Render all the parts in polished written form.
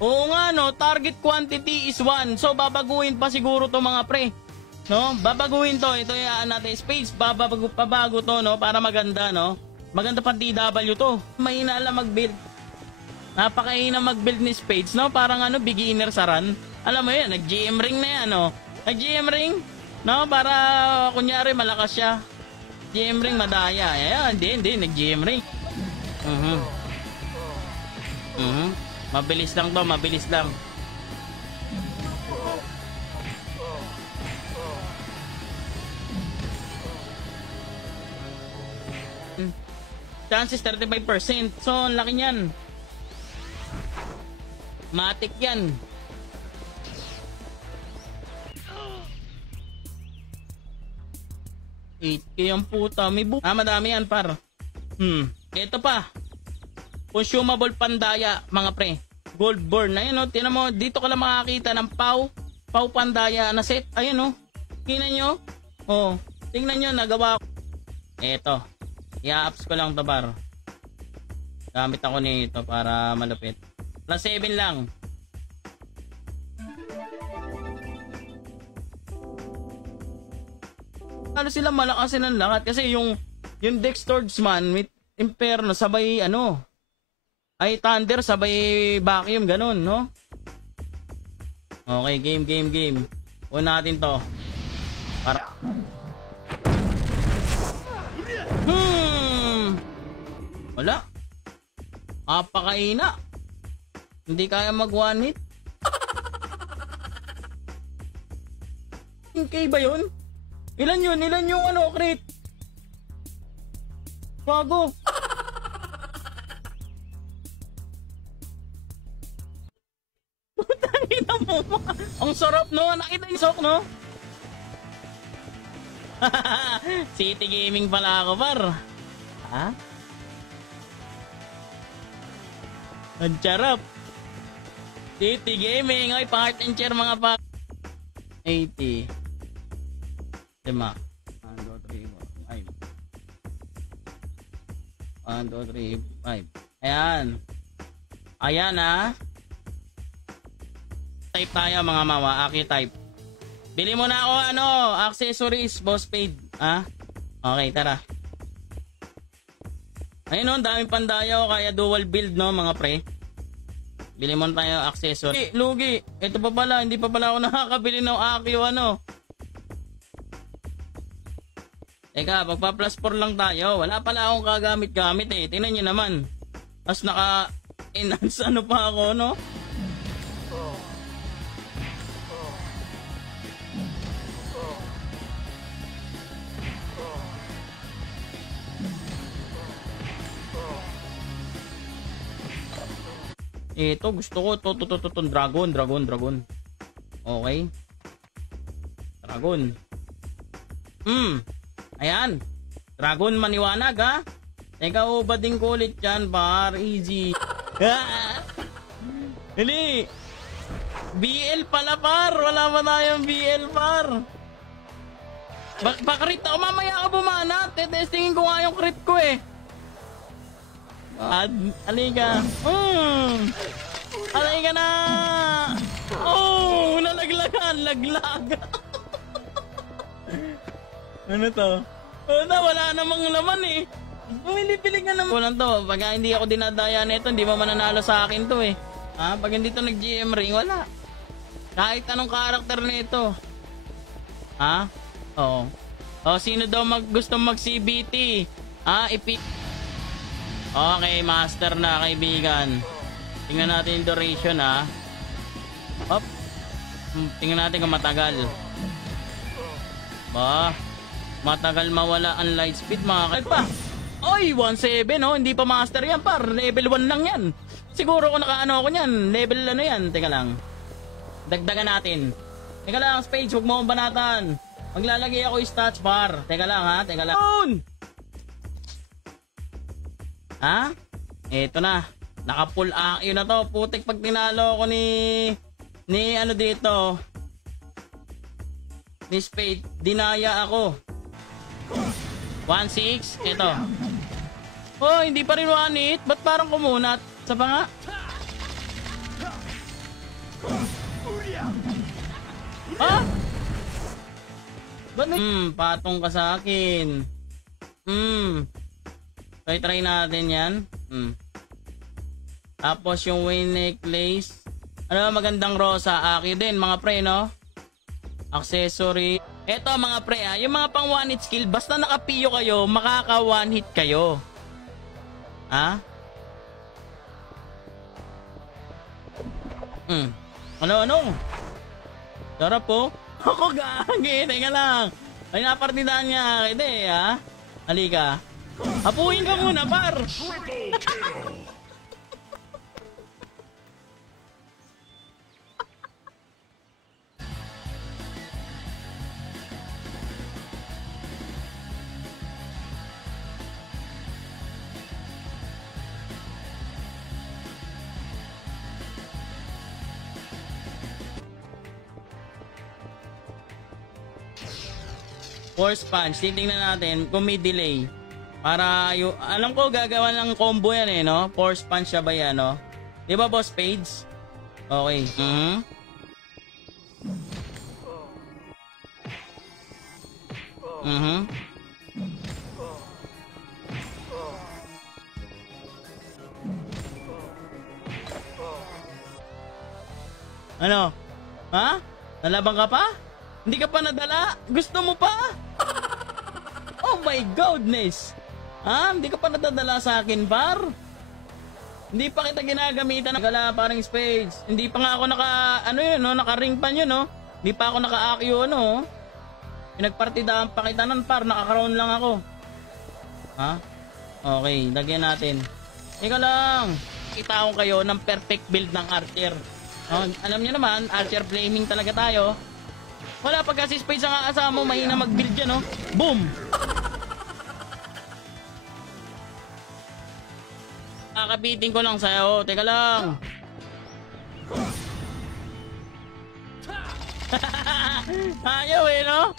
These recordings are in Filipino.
Oo nga, no? Target quantity is 1. So, babaguhin pa siguro to mga pre. No? Babaguhin to. Ito yung natin. Space, pabago to, no? Para maganda, no? Maganda pa DW to. Mahina lang mag-build. Napakahina mag-build ni Spades, no? Parang ano, beginner sa run. Alam mo yan, nag-GM ring na yan, no? Nag-GM ring, no? Para, kunyari, malakas siya. GM ring, madaya. Ayan, hindi, nag-GM ring. Mabilis lang to, mabilis lang. Chances 35%. So, ang laki niyan. Matik yan. Yung puta. May madami yan, par. Ito pa. Consumable pandaya, mga pre. Goldborn. Ayun, no? Tinan mo, dito ka lang makakita ng Pau pandaya na set. Ayun, no? Tingnan nyo. Oh, tingnan nyo, nagawa ko. Ito. I-apps ko lang to, par. Gamit ako nito para malupit. Plus 7 lang. Ano sila malakasin ng lahat kasi yung Dex Swordsman with Inferno sabay ano ay Thunder sabay Vacuum ganun, no? Okay, game. Una natin to. Para wala. Apakaina. Hindi kaya mag one hit. Okay ba yun? Ilan yun? Ilan yung ano, crit? Bago. Putangina mo. Ang sarap, no? Nakita yung sok, no? City Gaming pala ako, par. Ha? Ang charap. City Gaming. Ay, pa-heart and chair mga pa. 80. 5. 1, 2, 3, 5. Ayan. Ayan, ha. Type tayo, mga mama. Aki type. Bili mo na ako, ano, accessories, boss paid. Ha? Okay, tara. Ayun, no, daming pandayaw, kaya dual build, no, mga pre. Bili mo na tayo accessory. Lugi. Ito pa pala, hindi pa pala ako nakakabili ng Akio, ano. Teka, magpa plus 4 lang tayo. Wala pala akong kagamit-gamit eh. Tingnan nyo naman. Tapos naka-enhance ano pa ako, no? Ito, gusto ko. Ito. Dragon. Okay. Dragon. Ayan. Dragon maniwanag, ha? Teka, ubading ko ulit yan, par. Easy. Hili. BL pala, par. Wala ba tayong BL, par? Crit ako. Mamaya ka bumana. Testingin ko nga yung crit ko, eh. Halika. Halika na. Oh, nalaglagan. Laglag. Ano to? Wala namang laman eh. Bumili-bili nga naman. Walang to. Pag hindi ako dinadaya nito, hindi mo mananalo sa akin to eh. Ha? Pag hindi to nag-GM ring, wala. Kahit anong karakter nito. Ha? Oo. O, sino daw gusto mag-CBT? Ha? Okay, master na, kaibigan. Tingnan natin yung duration, ha? Hop. Tingnan natin kung matagal. Ba? Matagal mawala ang light speed, mga pa. Oy, 1.7, oh. Hindi pa master yan, par. Level 1 lang yan. Siguro kung nakaano ako yan. Level ano yan. Teka lang. Dagdagan natin. Teka lang, Spades. Huwag mo akong banatan. Maglalagay ako yung stats bar. Teka lang, ha. Teka lang. Ha? Eto na. Naka-full AQ na to. Putik pag tinalo ko ni ano dito. Ni Spade. Dinaya ako. 1.6. Ito. Oh, hindi pa rin 1.8. Ba't parang kumunat? Sa pa nga? Ha? Ba't patong ka sa akin. Try natin yan. Tapos yung wing necklace. Ano, magandang rosa. Aki din, mga pre, no? Accessory. Eto, mga pre, yung mga pang one hit skill, basta nakapiyo kayo, makaka one hit kayo. Ha? Ano? Sarap po. Ako gagi, teka lang. Ay, napartidahan niya. Hindi, ha? Halika. Hapuin ka muna, par. Force punch. Titingnan natin kung may delay. Para yung, alam ko gagawa ng combo yan eh, no? Force punch siya ba yan, no? Di ba, boss Page? Okay. Ano? Ha? Nalabang ka pa? Hindi ka pa nadala? Gusto mo pa? Oh my goodness! Ha? Hindi ka pa nadadala sa akin, par? Hindi pa kita ginagamitan ng gala parang spades. Hindi pa nga ako naka-ring pan yun, no? Hindi pa ako naka-akyo, no? Pinagpartidahan pa kita nun, par. Nakakaroon lang ako. Ha? Okay, lagyan natin. Ika lang. Kita ko kayo ng perfect build ng Archer. Alam niyo naman, Archer flaming talaga tayo. Wala, pagka si Spades ang aasama mo, mahina mag-build dyan, no? Boom! Kakabitin ko lang sa'yo. Teka lang. Ayaw eh, no?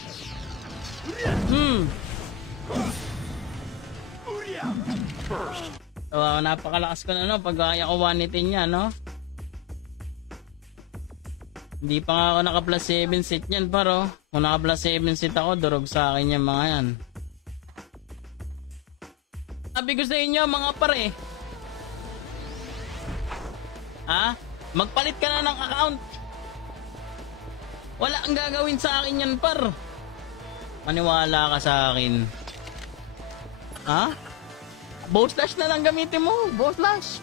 So, napakalakas ko na, no? Pag kaya ko one-hitin niya, no? Hindi pa nga ako naka plus 7 set yan, paro. Kung naka plus 7 set ako, durog sa akin yung mga yan. Sabi ko sa inyo, mga pare. Ha? Magpalit ka na ng account. Wala ang gagawin sa akin yan, par. Maniwala ka sa akin. Ha? Bow slash na lang gamitin mo. Bow slash.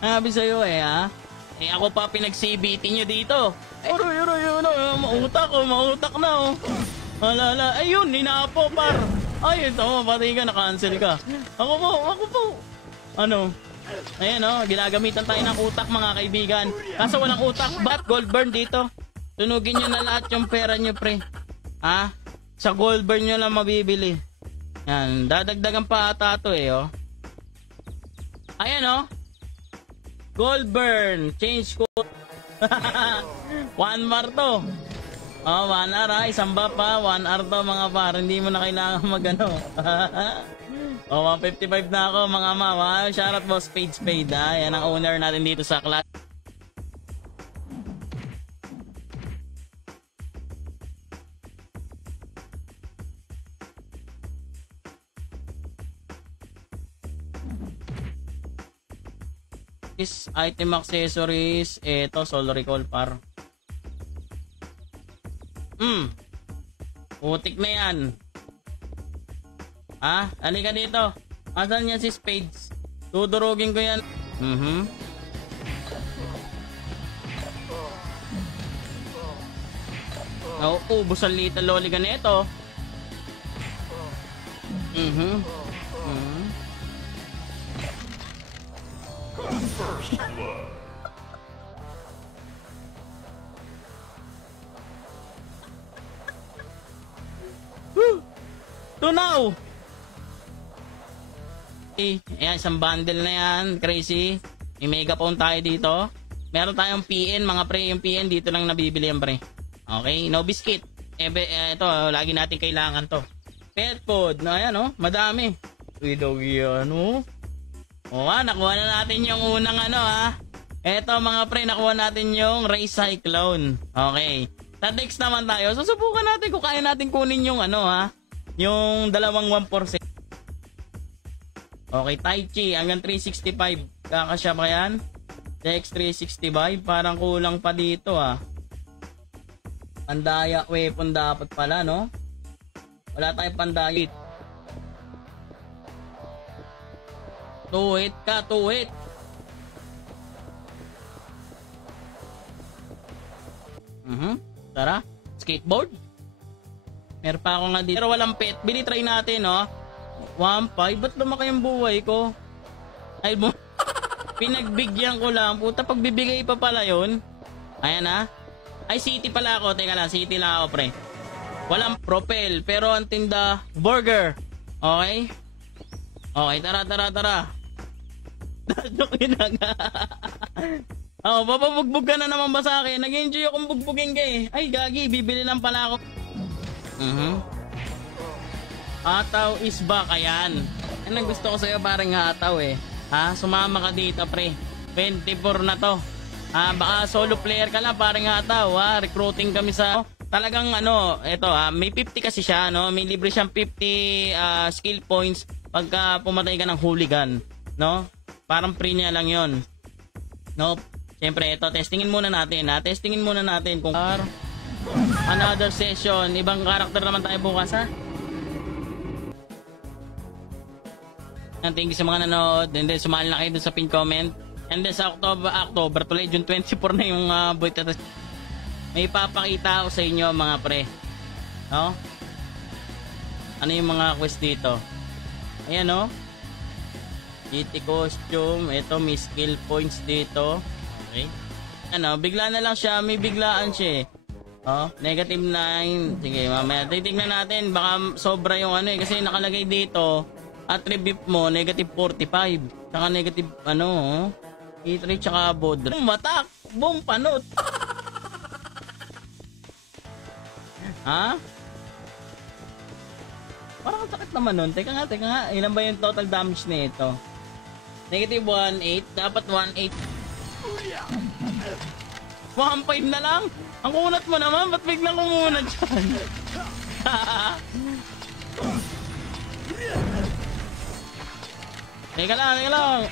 Sabi sa'yo eh, ha? Eh ako pa pinag-CBT nyo dito. Mautak na, oh. Alala, ayun, ninapo, par. Ay, ito, patay ka, na-cancel ka. Ako po. Ano? Ayan, oh, ginagamitan tayo ng utak, mga kaibigan. Kaso walang utak, ba't gold burn dito? Tunugin nyo na lahat yung pera nyo, pre. Ha? Sa gold burn nyo lang mabibili. Yan, dadagdagan pa ata ito eh, oh. Ayan, oh. Gold burn, change code. 1 mar to. Oh, 1 hour ha, isang ba pa, 1 hour to mga par, hindi mo na kailangan magano. Oh, 155 na ako mga mama. Shoutout boss Spade ha. Yan ang owner natin dito sa class. Is item accessories, eto soul recall par. Putik na yan. Ha? Halika dito. Asan yan si Spades? Tudurugin ko yan. Nauubos ang little loli ka nito. First blood. Tunaw! Ayan, isang bundle na yan. Crazy. May megaphone tayo dito. Meron tayong PN, mga pre. Yung PN dito lang nabibili yan, pre. Okay, no biscuit. Ito, lagi natin kailangan to. Pet food. No, ayan, oh. Madami. Uy, doggy yan, oh. O nakuha na natin yung unang ano Eto mga pre, nakuha natin yung Ray Cyclone. Okay. Sa next naman tayo, susubukan natin kung kaya natin kunin yung yung dalawang 1%. Okay, Tai Chi hanggang 365. Kakasya ba yan? Dex 365, parang kulang pa dito Pandaya weapon dapat pala, no? Wala tayong pandaya. Tuhit ka, tuhit. Tara, skateboard. Meron pa ako nga dito. Pero walang pet. Binitry natin, no? 1.5. Ba't lumaki yung buhay ko? Ay, pinagbigyan ko lang. Puta, pagbibigay pa pala yun. Ayan Ay, city pala ako. Teka lang, city lang ako, pre. Walang propel. Pero ang tinda, burger. Okay? Okay, tara. Joke yun papabugbog ka na naman ba sa akin? Nag-enjoy akong bugbugin ka Ay, gagi, bibili lang pala ako. Hataw is back, ayan. Yan ang gusto ko sa'yo, parang hataw Sumama ka dito, pre. 24 na to. Baka solo player ka lang, parang hataw, recruiting kami sa... Talagang eto may 50 kasi siya, no? May libre siyang 50 skill points pagka pumatay ka ng hooligan, no? Parang free niya lang yon, no? Siyempre, ito, testingin muna natin, Testingin muna natin kung another session. Ibang karakter naman tayo bukas, Thank you sa mga nanood. And then, sumali na kayo dun sa pin comment. And then, sa October tuloy, June 24 na yung Boyta. May ipapakita ako sa inyo, mga pre. No? Ano yung mga quest dito? Ayan, no? GT costume. Ito, may skill points dito. Okay. Bigla na lang siya. May biglaan siya negative 9. Sige, mamaya titignan natin. Baka sobra yung kasi nakalagay dito. Attribute mo, negative 45. Tsaka negative, E3 tsaka bodra. Matak! Boom! Panot! Parang sakit naman nun. Teka nga. Ilan ba yung total damage na ito? Negative 1.8. Dapat 1.8. 1.5 na lang? Ang kunat mo naman. Ba't biglang kumunat dyan? Teka lang.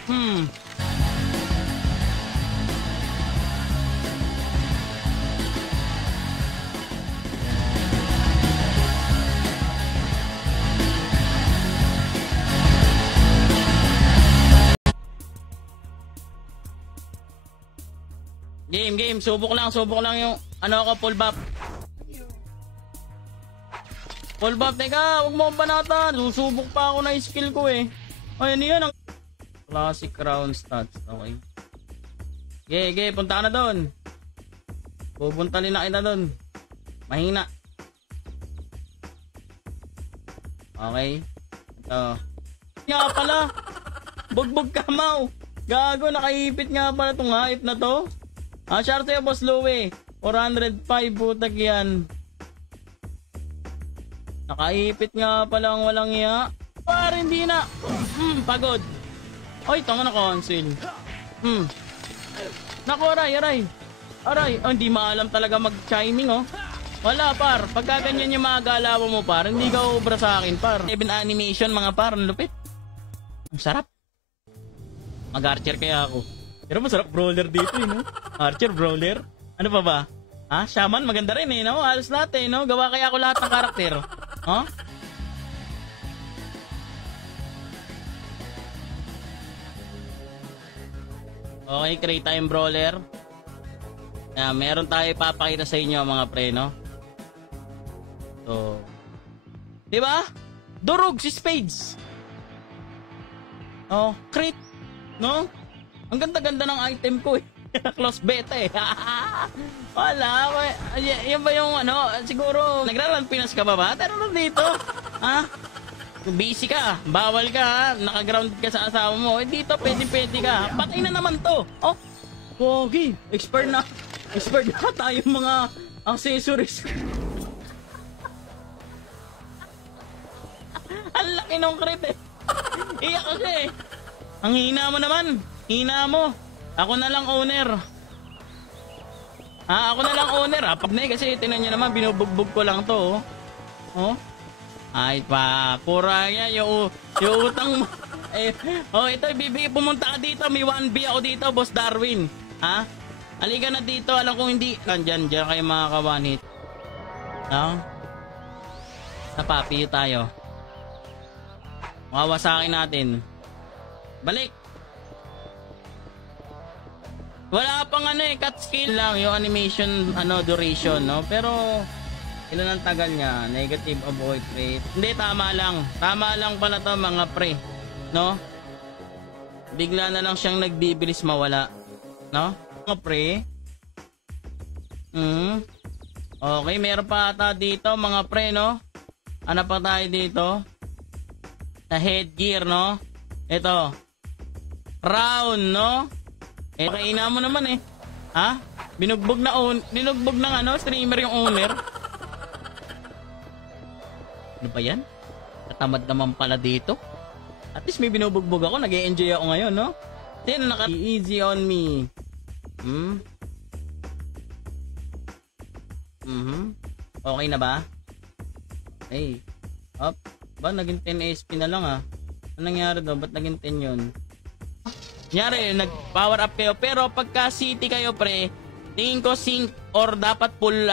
Game. Subok lang yung full buff. Full buff, teka, huwag mo banatan. Susubok pa ako na skill ko Ay, ano yan? Classic round stats. Okay. Ge, punta ka na doon. Pupuntalin na kita doon. Mahina. Okay. Ito. Nga pala. Bugbog ka, Mau. Gago, nakaipit nga pala itong hype na to. Shout sa'yo, Boss Louie. 405, putak yan. Nakaipit nga pala ang walang iya. Para hindi na. Pagod. Ay, tanga na cancel. Naku, aray. Hindi maalam talaga mag-chiming, Wala, par. Pagka ganyan yung mga galaw mo, par, hindi ka ubra sa akin, par. Even animation, mga par, ang lupit. Ang sarap. Mag-archer kaya ako. Pero masarap brawler dito, no? Archer, brawler. Ano pa ba? Shaman, maganda rin, no? Halos natin, no? Gawa kaya ako lahat ng karakter. Okay, create time brawler. Meron tayo ipapakita sa inyo, mga pre, no? So, diba? Durog si Spades. Crit, no? Ang ganda-ganda ng item ko Close beta Wala. Yan ba yung siguro nagra-run Pinas ka ba? Pero dito, busy ka, bawal ka, naka-grounded ka sa asawa mo. Dito pwede ka. Patay na naman to. Pogi, expert na tayong mga accessories. Ang laki nung crit Iyak kasi Ang hina mo naman. Hina mo. Ako na lang owner. Ako na lang owner. Pag na kasi tinan nyo naman, binubugbog ko lang to. Oh. Ay pa. Pura yan. Yung utang mo. Ito. Ibibigay. Pumunta ka dito. May 1B ako dito, Boss Darwin. Ha? Halika na dito. Alam kong hindi. Diyan kayo mga kawanit. Napapiyo tayo. Mawawasakin natin. Balik. Wala pang cut skill lang yung animation duration, no? Pero ilan ang tagal niya? Negative avoid rate. Hindi, tama lang. Tama lang pala to mga pre, no? Bigla na lang siyang nagbibilis mawala, no? Mga pre. Okay, meron pa ata dito mga pre, no? Ano pa tayo dito? Sa headgear, no? Ito. Crown, no? Kaina mo naman Ha? Binugbog ng streamer yung owner. Ano ba yan? Natamad naman pala dito. At least may binubugbog ako. Nag-e-enjoy ako ngayon, no? Sino easy on me? Okay na ba? Hey. Up. Ba, naging 10 SP na lang Anong nangyari doon? Ba't naging 10 yun? Nangyari, nag-power up kayo. Pero pagka city kayo, pre, tingin ko sync or dapat full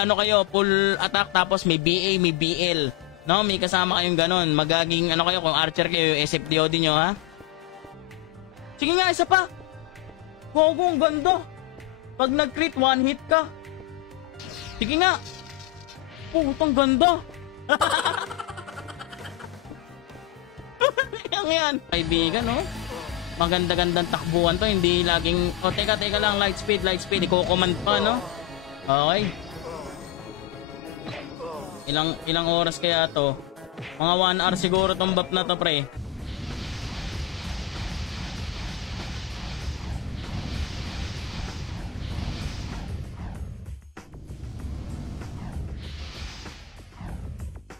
full attack tapos may BA, may BL. No, may kasama kayong ganon. Magaging kayo kung archer kayo, SFDOD nyo, ha? Sige nga, isa pa. Gogo, ang ganda. Pag nag-crit, one hit ka. Sige nga. Putang ganda. Yan. Kaibigan, no? Maganda-gandang takbuhan to. Hindi laging, teka lang, light speed. Iko-command pa, no? Okay. Ilang oras kaya to? Mga 1 hour siguro tong buff na to, pre.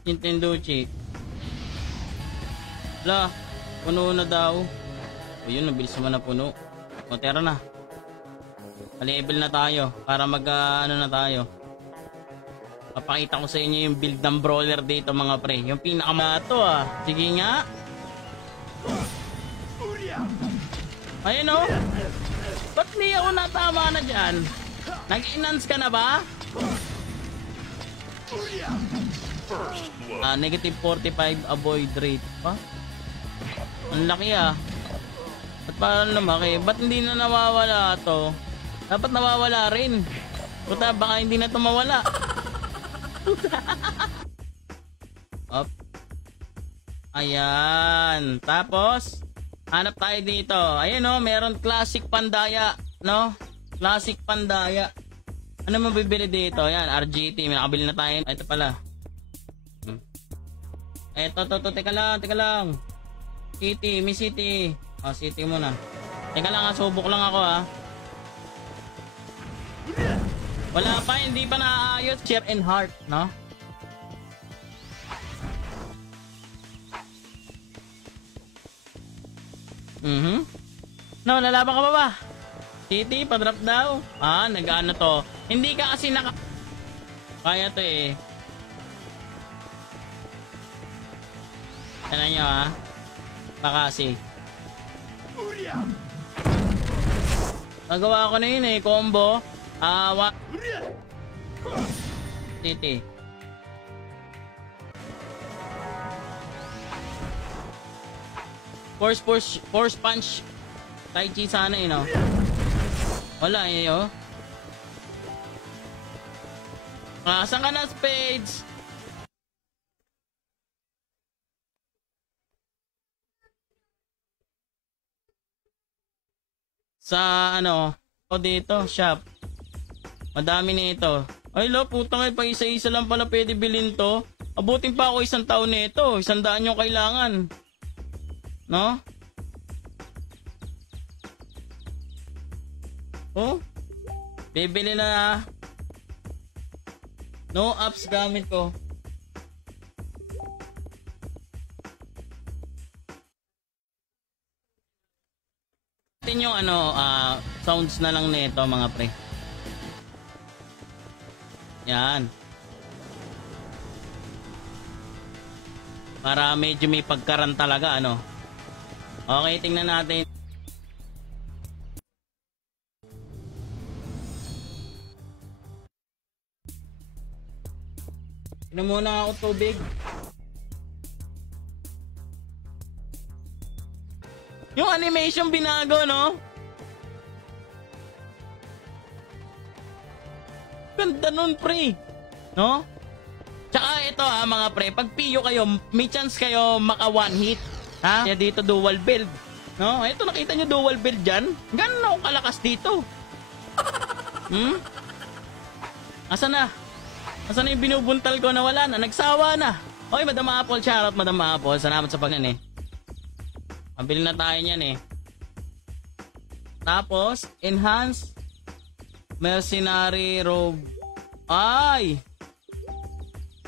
Nintendo Chi. Puno na daw. Ayun, nabilis naman na puno. Tera na. Level na tayo para na tayo. Papakita ko sa inyo yung build ng brawler dito mga pre. Yung pinakamato Sige nga. Ayun Ba't di ako natama na dyan? Nag-enhance ka na ba? Negative 45 avoid rate pa. Ang laki Ba't paano lumaki? Ba't hindi na nawawala to? Dapat nawawala rin. Puta, baka hindi na to mawala. Up. Ayan. Tapos, hanap tayo dito. Ayan meron classic pandaya. No? Classic pandaya. Ano mabibili dito? Ayan, RGT. May nakabili na tayo. Ito pala. Ito. Teka lang. City, may city. City muna. Teka lang subok lang ako Wala pa, hindi pa naaayos. Share and heart, no? No, lalaban ka ba? City, pa-drop daw. Nag-ano to. Hindi ka kasi kaya to Ano nyo Makasi. Nagawa ko na yun combo. City. Force punch. Tai Chi sana Wala saan ka na, Spades? Sa dito, shop. Madami nito. Ay putang pa isa-isa lang pala pwede bilhin to. Abutin pa ako 1 taon nito. 100 yung kailangan. No? Bibili na. No apps gamit ko. Natin yung sounds na lang nito mga pre. Yan. Para medyo may pagkaran talaga ano. Okay, tingnan natin. Tingnan muna ako tubig. Yung animation binago, no? Ganda nun, pre. No? Tsaka ito mga pre, pag PO kayo, may chance kayo maka one hit. Ha? Kaya dito dual build. No? Ito nakita nyo dual build dyan? Gano'n ako kalakas dito. Asan na? Asan na yung binubuntal ko na wala na? Nagsawa na. Oy, Madam Apple, shoutout Madam Apple. Salamat sa pagnan Pabili na tayo niyan Tapos, enhance mercenary robe. Ay!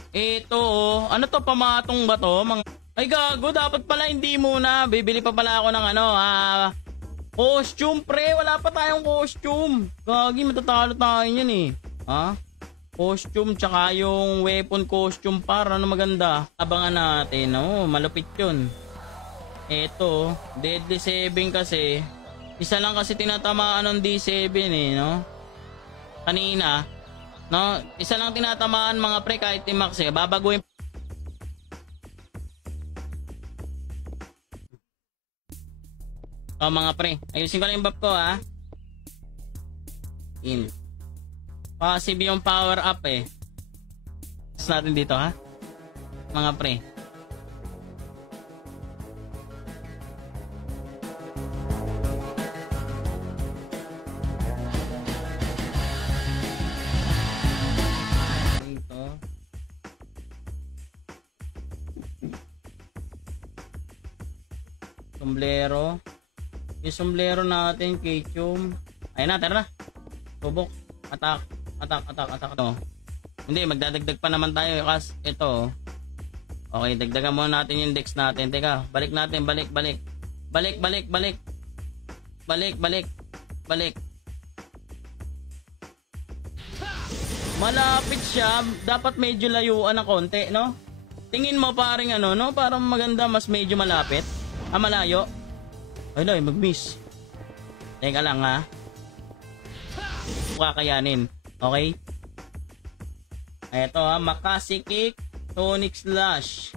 Ito ano to, pamatong ba to? Ay gago, dapat pala hindi muna. Bibili pa pala ako ng costume pre. Wala pa tayong costume. Gagi, matatalo tayo niyan Ha? Costume tsaka yung weapon costume para maganda. Abangan natin. Malupit yun. Eto, Deadly 7 kasi. Isa lang kasi tinatamaan ng D7 no? Kanina. No? Isa lang tinatamaan mga pre kahit i-max babaguhin. Mga pre. Ayusin ko lang yung buff ko In. Passive yung power up Tapos natin dito Mga pre. Sombrero. Yung sombrero natin, Ketchum. Ayun na, tara na. Subok. Attack. Hindi, magdadagdag pa naman tayo. Kasi ito. Okay, dagdagan muna natin yung dex natin. Teka, balik natin. Balik. Malapit siya. Dapat medyo layuan ng konti, no? Tingin mo paring no? Parang maganda, mas medyo malapit. Malayo. Ay no, mag-miss. Teka lang kakayanin. Okay? Ito Makasi Kick, Tonic Slash.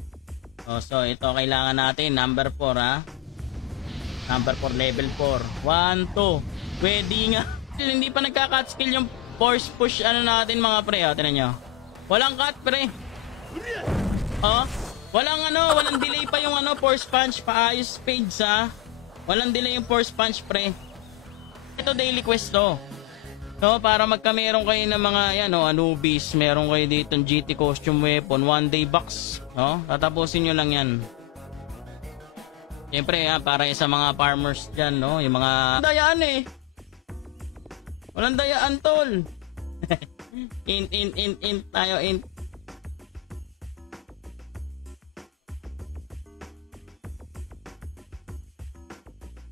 So ito kailangan natin. Number 4 Number 4, level 4. 1, 2. Pwede nga. Hindi pa nagka-cut skill yung force push natin mga pre. Tingnan nyo. Walang cut pre. Walang delay pa yung force punch, paayos page Walang delay yung force punch pre. Ito daily quest to. No, para meron kayo ng mga Anubis, meron kayo dito ng GT costume weapon, 1 day box, no? Tatapusin nyo lang yan. Siyempre para sa mga farmers diyan, no? Yung mga dayaan Walang dayaan tol. in tayo in.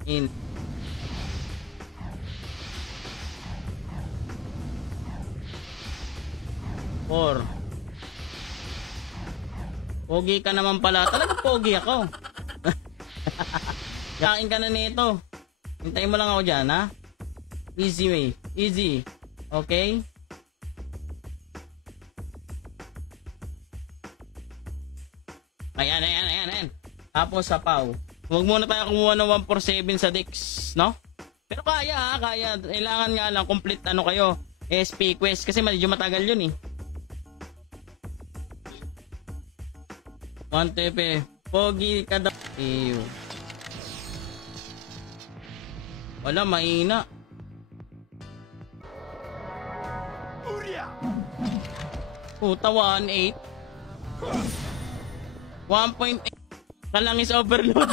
In 4. Pogi ka naman pala. Talaga pogi ako. Kain ka na nito. Hintayin mo lang ako dyan Easy way. Easy. Okay? Ayan. Tapos sapaw. Huwag muna tayo kumuha ng 147 sa Dex, no? Pero kaya. Kailangan nga lang complete kayo. SP quest kasi medyo matagal yun 1 TP. Pogi ka daw. Ew. Wala, mahina. Puta, 1.8. 1.8. Kalangis overload.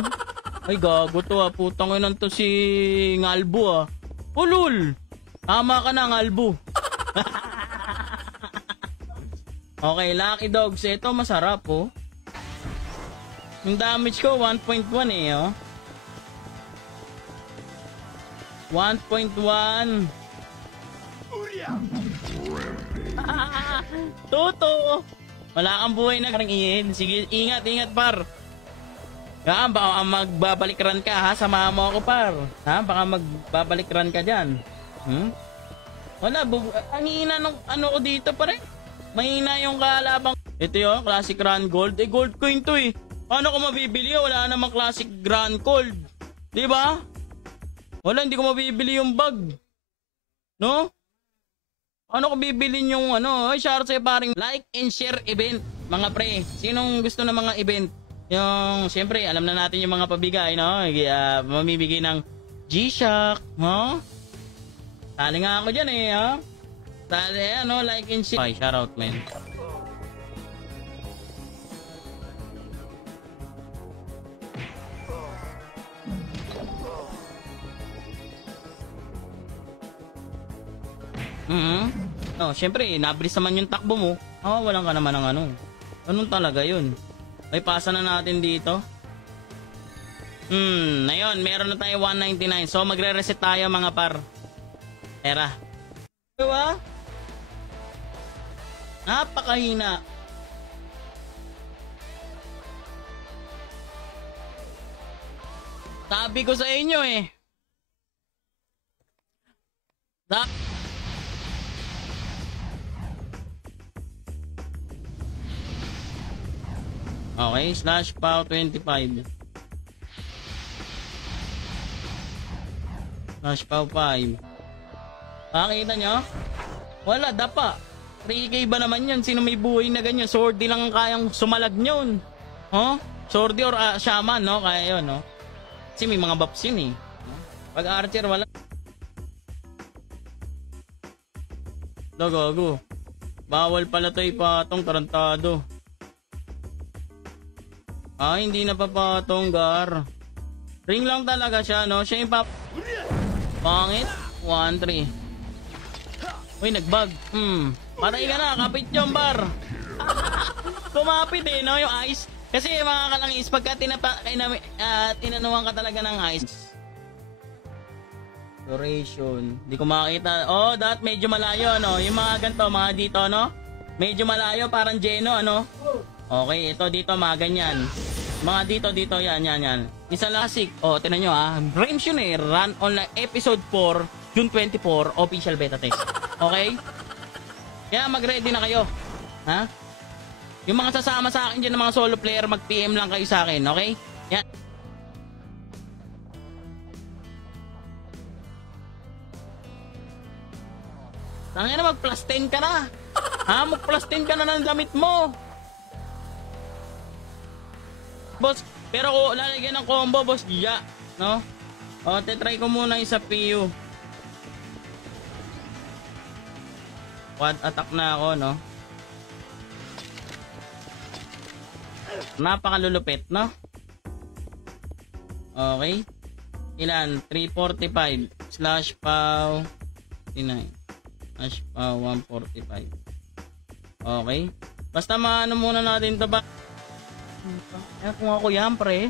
Ay, gago to putang ina to si Ngalbo Ulul. Tama ka na, Ngalbo. Okay, Lucky Dogs. Ito masarap Yung damage ko 1.1 1.1. Toto. Wala kang buhay na karang iin. Sige, ingat, ingat par. Baka magbabalikrun ka ha. Samahan mo ako par. Ha? Baka magbabalikrun ka dyan. Wala, ang hina nung ano ko dito pare. Mahina yung kalabang. Ito yung classic Grand Gold. Gold coin to eh. Paano ko mabibili? Wala namang classic Grand Gold. Diba? Wala, hindi ko mabibili yung bag. No? Ano ko bibilin yung ano? Ay, share sa'yo paring like and share event. Mga pre, sinong gusto ng mga event? Yung, siyempre, alam na natin yung mga pabigay, no? Mamibigay ng G-Shock, no? Tali nga ako dyan eh, ha? Tali, ano, like and share. Ay, shoutout, man. Oh, siyempre, nabilis naman yung takbo mo. Walang ka naman ng ano. Anong talaga yun? May pasa na natin dito. Ngayon, meron na tayo 199. So, magre-reset tayo mga par. Pera. Diba? Napakahina. Sabi ko sa inyo eh. Okay, slash POW 25. Slash POW 5. Nakakita nyo? Wala, dapa. 3K ba naman yun? Sino may buhay na ganyan? Swordy lang ang kayang sumalag nyon. Swordy or shaman, no? Kaya yun, no? Kasi may mga buffs yun eh. Pag archer, wala. Gago. Bawal pala to ipatong, tarantado. Hindi na papatong, gar. Ring lang talaga siya, no? Siya yung Pangit. 1-3. Uy, nagbag. Patay ka na, kapit yung bar. Kumapit eh, no? Yung ice. Kasi mga kalangis, pagka tinanuhan ka talaga ng ice. Duration. Di ko makakita. That medyo malayo, no? Yung mga ganito, mga dito, no? Medyo malayo, parang Geno, ano? Okay, ito dito, mga ganyan. Mga dito, yan. Isa lasik. Tinan nyo Frames yun eh. Run online episode 4, June 24, official beta test. Okay? Kaya mag-ready na kayo. Ha? Yung mga sasama sa akin dyan ng mga solo player, mag-PM lang kayo sa akin. Okay? Yan. Tangina na, mag-plus 10 ka na. Mag-plus 10 ka na ng damit mo. Boss, pero ko lalagyan ng combo, boss. No? Try ko muna isa PU. Quad attack na ako, no? Napakalulupit, no? Okay. Ilan? 345 slash POW 59 slash POW 145. Okay. Basta maano muna natin ito ba? Kung ako yan, pre.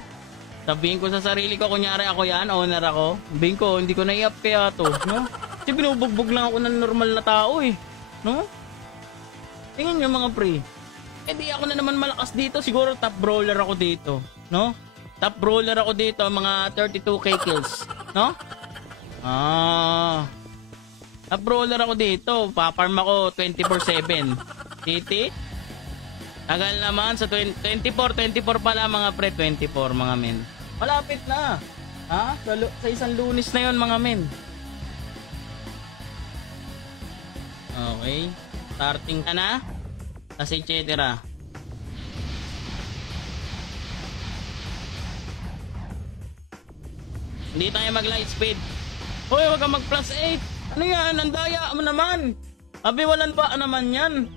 Sabihin ko sa sarili ko, kunyari ako yan, owner ako. Sabihin ko, hindi ko na-i-up kaya to, no? Kasi binubugbog lang ako ng normal na tao eh, no? Tingnan nyo mga pre. Di ako na naman malakas dito. Siguro top brawler ako dito, no? Top brawler ako dito, mga 32k kills, no? Top brawler ako dito. Paparm ako 24/7. Titi? Tagal naman sa 24 pala mga pre, 24 mga men. Malapit na. Sa isang Lunes na 'yon mga men. Okay. Starting ka na. Kasi etc. Hindi tayo mag light speed. Hoy, wag kang mag +8. Ano yan? Ang daya mo naman. Abi walang pa naman yan.